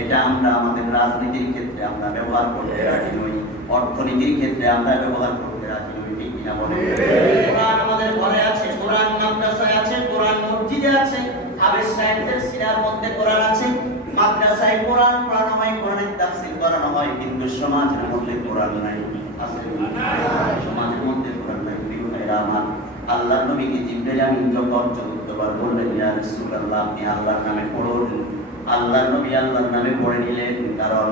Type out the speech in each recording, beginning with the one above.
এটা আমরা আমাদের রাজনীতির ক্ষেত্রে আমরা ব্যবহার করতে রাজি নই। অর্থনীতির ক্ষেত্রে আমরা ব্যবহার করতে রাজি নই, ঠিক কিনা বলে? কোরআন আমাদের ঘরে আছে, কোরআন মাদ্রাসায় আছে, কোরআন মসজিদে আছে হাবেজ সাহেবদের সিনার মধ্যে কোরআন আছে, মাদ্রাসায় কোরআন পড়ানো হয়, কোরআনের তাফসীর করানো হয়, কিন্তু সমাজের মধ্যে কোরআন নাই। সমাজের মধ্যে কোরআন নাই, প্রিয় ভাইরা আমার। আল্লাহ নবীকে জিব্রাইল আমিন যখন চতুর্থবার বললেন, ইয়া রাসূলুল্লাহ, আপনি আল্লাহর নামে পড়ুন। আল্লাহর নবী আল্লাহর নামে পড়ে নিলেন কারণ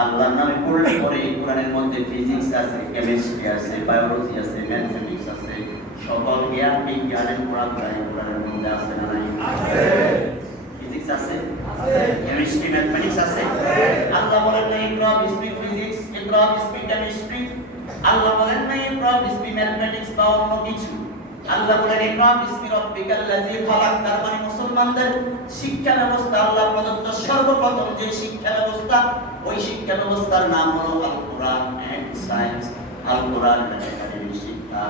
আল্লাহর নামে পড়লে পরে এই কোরআনের মধ্যে ফিজিক্স আছে কেমিস্ট্রি আছে বায়োলজি আছে ম্যাথমেটিক্স আছে সকল জ্ঞান এই জ্ঞানের কোরআন এই কোরআনের মধ্যে আছে না নাই? ফিজিক্স আছে? কেমিস্ট্রি ম্যাথমেটিক্স আছে? আল্লাহ বলেন না ইকরা বিসমি ফিজিক্স ইকরা বিসমি কেমিস্ট্রি আল্লাহ বলেন না ইকরা বিসমি ম্যাথমেটিক্স বা অন্য কিছু। আল্লাহ বলেন ইকরা বিসমি রাব্বিকাল লাযী খালাক তার মানে মুসলমানদের শিক্ষা ব্যবস্থা, আল্লাহ প্রদত্ত সর্বপ্রথম যে শিক্ষা ব্যবস্থা, ওই শিক্ষা ব্যবস্থার নাম হলো Al Quran and science Al Quran academy শিক্ষা।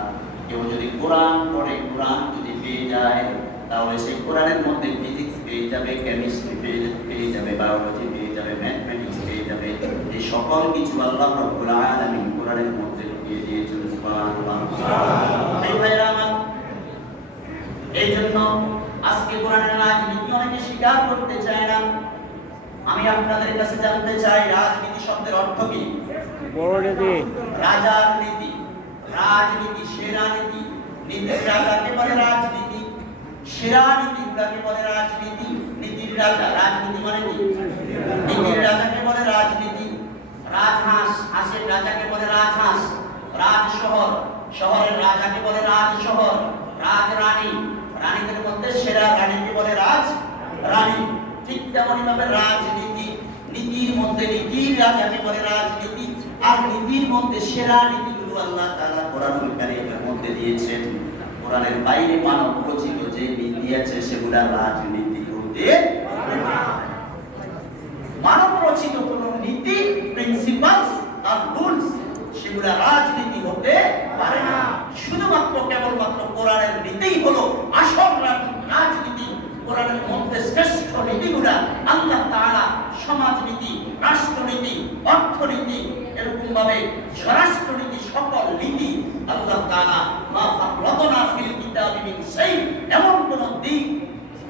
কেউ যদি কোরআন পড়ে, কোরআন যদি পেয়ে যায়, তাহলে সেই কোরআনের মধ্যে ফিজিক্স পেয়ে যাবে কেমিস্ট্রি পেয়ে যাবে বায়োলজি পেয়ে যাবে ম্যাথমেটিক্স পেয়ে যাবে। এই সকল কিছু আল্লাহ রব্বুল আলামিন কোরআনের মধ্যে ঢুকিয়ে দিয়েছেন সুবহানাল্লাহ এই ভাইরা আমার এই জন্য আজকে কোরআনের রাজনীতি অনেকে স্বীকার করতে চায় না আমি আপনাদের কাছে জানতে চাই রাজনীতি শব্দের অর্থ কি? রাজার নীতি রাজনীতি সেরা নীতি নীতির রাজাকে বলে রাজনীতি? সেরা নীতিগুলাকে বলে রাজনীতি? নীতির রাজা রাজনীতি মানে কি? নীতির রাজাকে বলে রাজনীতি? রাজহাঁস হাঁসের রাজাকে বলে রাজহাঁস? রাজশহর শহরের রাজাকে বলে রাজশহর? রাজরানী রানীদের মধ্যে সেরা রানীকে বলে রাজ রানী। ঠিক তেমনই ভাবে রাজনীতি মধ্যে নীতির রাজাকে বলে রাজনীতি আর নীতির মধ্যে সেরা নীতিগুলো আল্লাহ তাআলা কোরআনুল কারীমের মধ্যে দিয়েছেন। কোরআনের বাইরে মানব রচিত যে নীতি আছে, সেগুলা রাজনীতি হতে। মানব রচিত কোন নীতি প্রিন্সিপালস আর রুলস সেগুলা রাজনীতি হতে পারে না। শুধুমাত্র কেবলমাত্র কোরআনের নীতিই হলো আসল রাজনীতি। কোরআনের মধ্যে শ্রেষ্ঠ নীতিগুলা আল্লাহ তাআলা সমাজনীতি, রাষ্ট্রনীতি, অর্থনীতি, এরকম ভাবে স্বরাষ্ট্রনীতি সকল নীতি আল্লাহ তাআলা মা ফাররাদনা ফিল কিতাবি মিন এমন কোন দিক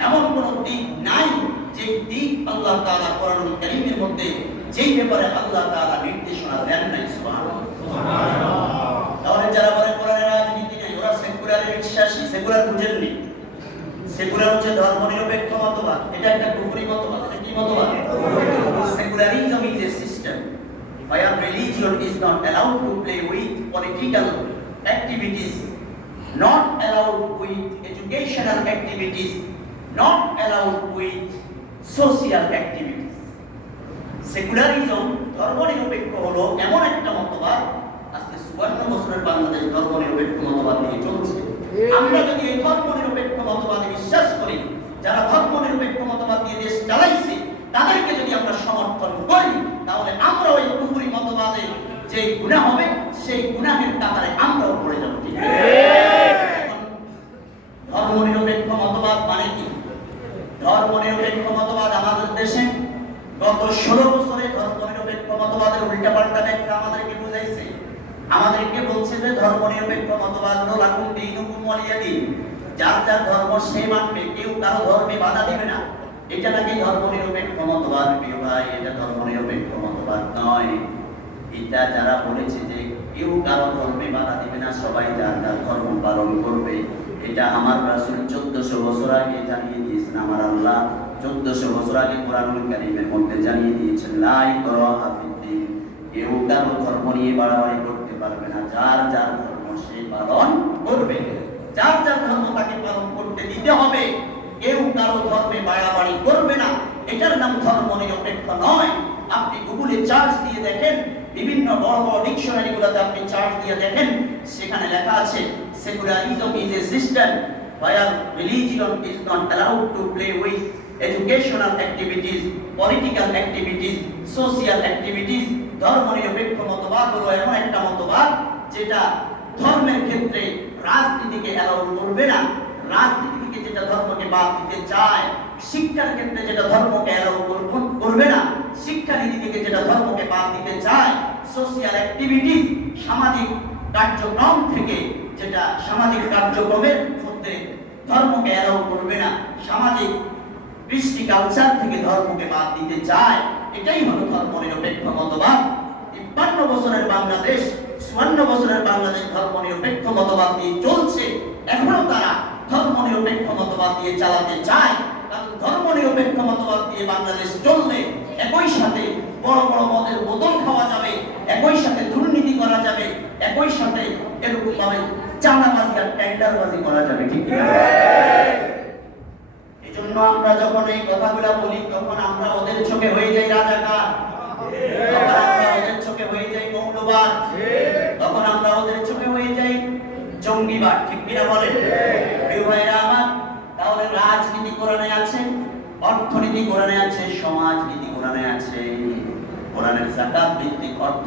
এমন কোন দিক নাই যে দিক আল্লাহ তাআলা কোরআনুল কারীমের মধ্যে যেই ব্যাপারে আল্লাহ তাআলা নির্দেশনা দেন নাই, সুবহানাল্লাহ যারা বলে কোরআনের রাজনীতি নেই ওরা সেকুলারে বিশ্বাসী সেকুলার বুঝেননি সেকুলার হচ্ছে ধর্ম নিরপেক্ষ মতবাদ এটা একটা কুফরি মতবাদ এটা কি মতবাদ secularism is a system where religion is not allowed to play with political activities not allowed with educational activities not allowed with social activities secularism ধর্মনিরপেক্ষ হলো এমন একটা মতবাদ আজকে চুয়ান্ন বছরের বাংলাদেশ ধর্মনিরপেক্ষ মতবাদ নিয়ে চলছে আমরা যদি এই ধর্মনিরপেক্ষ মতবাদে বিশ্বাস করি যারা ধর্মনিরপেক্ষ মতবাদ নিয়ে দেশ চালাইছে তাদেরকে যদি আমরা সমর্থন করি তাহলে আমরা ওই কুফুরি মতবাদে যে গুনাহ হবে সেই গুনাহের কাতারে আমরাও পড়ে যাব ঠিক? ধর্মনিরপেক্ষ মতবাদ মানে কি? ধর্মনিরপেক্ষ মতবাদ আমাদের দেশে গত ষোলো বছরে ধর্মনিরপেক্ষ মতবাদের উল্টাপাল্টা ব্যাখ্যা আমাদেরকে বুঝাইছে? আমাদেরকে বলছে যে ধর্মনিরপেক্ষ মতবাদ হলো ওয়ালিয়া দিন যার যার ধর্ম সে মানবে কেউ কারও ধর্মে বাধা দিবে না। এটা নাকি ধর্মনিরপেক্ষ মতবাদ প্রিয় ভাই এটা ধর্মনিরপেক্ষ মতবাদ নয়। এটা যারা বলেছে যে কেউ কারও ধর্মে বাধা দিবে না, সবাই যার যার ধর্ম পালন করবে। এটা আমার রাসূল 1400 বছর আগে জানিয়ে দিয়েছেন, আমার আল্লাহ 1400 বছর আগে কোরআনুল কারীমের মধ্যে জানিয়ে দিয়েছেন লা ইকরাহা ফিদ্দিন কেউ কারও ধর্ম নিয়ে বাড়াবাড়ি করতে পারবে না, যার যার ধর্ম সে পালন করবে। যার যার ধর্ম তাকে পালন করতে দিতে হবে, কেউ কারও ধর্মে বাড়াবাড়ি করবে না। এটার নাম ধর্ম নিরপেক্ষ নয়। আপনি গুগলে চার্জ দিয়ে দেখেন বিভিন্ন বড় বড় ডিকশনারি গুলোতে আপনি চার্জ দিয়ে দেখেন সেখানে লেখা আছে secularism is a system where religion is not allowed to play with educational activities, political activities social activities. ধর্ম নিরপেক্ষ মতবাদ হলো এমন একটা মতবাদ যেটা ধর্মের ক্ষেত্রে রাজনীতিকে অ্যালাউ করবে না রাজনীতিকে যেটা ধর্মকে বাদ দিতে চায় শিক্ষার ক্ষেত্রে যেটা ধর্মকে অ্যালাউ করবে না যেটা ধর্মকে বাদ দিতে চায় সোশিয়াল অ্যাক্টিভিটি সামাজিক কার্যক্রম থেকে যেটা সামাজিক কার্যক্রমের মধ্যে ধর্মকে অ্যালাউ করবে না, সামাজিক কৃষ্টি কালচার থেকে ধর্মকে বাদ দিতে চায়, এটাই হলো ধর্ম নিরপেক্ষ মতবাদ। তিপ্পান্ন বছরের বাংলাদেশ, চুয়ান্ন বছরের বাংলাদেশ ধর্ম নিরপেক্ষ মতবাদ দিয়ে চলছে এখনও তারা ধর্ম নিরপেক্ষ মতবাদ দিয়ে চালাতে চায়। কারণ নিরপেক্ষ মতবাদ দিয়ে বাংলাদেশ চললে একই সাথে বড় বড় মদের বোতল খাওয়া যাবে, একই সাথে দুর্নীতি করা যাবে, একই সাথে এরকম ভাবে চাঁদাবাজি আর টেন্ডারবাজি করা যাবে, ঠিক এই জন্য আমরা যখন এই কথাগুলো বলি, তখন আমরা ওদের চোখে হয়ে যাই রাজাকার। জঙ্গিবাদ, ঠিক কিনা বলে প্রিয় ভাইরা আমার, তাহলে রাজনীতি কোরআনে আছে? অর্থনীতি কোরআনে আছে সমাজনীতি কোরআনে আছে কোরআনের জাকাত ভিত্তিক অর্থ